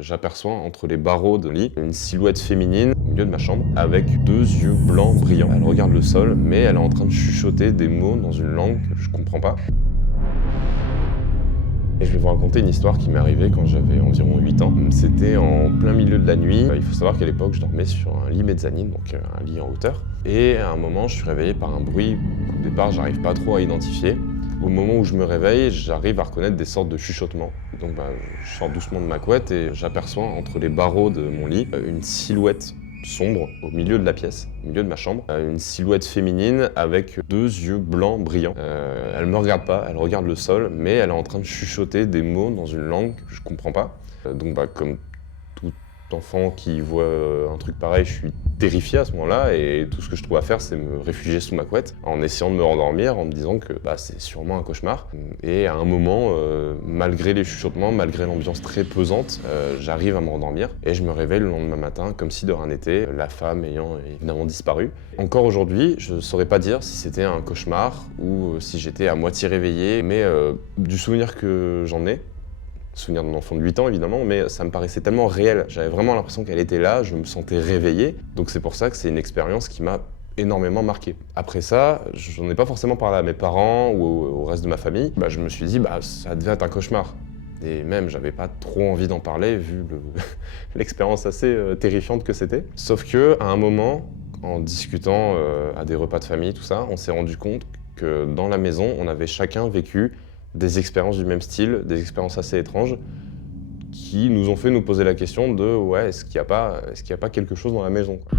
J'aperçois entre les barreaux de lit une silhouette féminine au milieu de ma chambre avec 2 yeux blancs brillants. Elle regarde le sol, mais elle est en train de chuchoter des mots dans une langue que je comprends pas. Et je vais vous raconter une histoire qui m'est arrivée quand j'avais environ 8 ans. C'était en plein milieu de la nuit. Il faut savoir qu'à l'époque, je dormais sur un lit mezzanine, donc un lit en hauteur. Et à un moment, je suis réveillé par un bruit qu'au départ, j'arrive pas trop à identifier. Au moment où je me réveille, j'arrive à reconnaître des sortes de chuchotements. Donc je sors doucement de ma couette et j'aperçois entre les barreaux de mon lit une silhouette sombre au milieu de la pièce, au milieu de ma chambre. Une silhouette féminine avec 2 yeux blancs brillants. Elle me regarde pas, elle regarde le sol, mais elle est en train de chuchoter des mots dans une langue que je comprends pas. Comme tout enfant qui voit un truc pareil, je suis terrifié à ce moment-là et tout ce que je trouve à faire, c'est me réfugier sous ma couette en essayant de me rendormir, en me disant que c'est sûrement un cauchemar. Et à un moment, malgré les chuchotements, malgré l'ambiance très pesante, j'arrive à me rendormir et je me réveille le lendemain matin comme si de rien n'était, la femme ayant évidemment disparu. Encore aujourd'hui, je ne saurais pas dire si c'était un cauchemar ou si j'étais à moitié réveillé, mais du souvenir que j'en ai, souvenir d'un enfant de 8 ans évidemment, mais ça me paraissait tellement réel. J'avais vraiment l'impression qu'elle était là, je me sentais réveillé. Donc c'est pour ça que c'est une expérience qui m'a énormément marqué. Après ça, j'en ai pas forcément parlé à mes parents ou au reste de ma famille. Je me suis dit, ça devait être un cauchemar. Et même, j'avais pas trop envie d'en parler vu l'expérience assez terrifiante que c'était. Sauf que à un moment, en discutant à des repas de famille, tout ça, on s'est rendu compte que dans la maison, on avait chacun vécu des expériences du même style, des expériences assez étranges, qui nous ont fait nous poser la question de est-ce qu'il y a pas quelque chose dans la maison, quoi.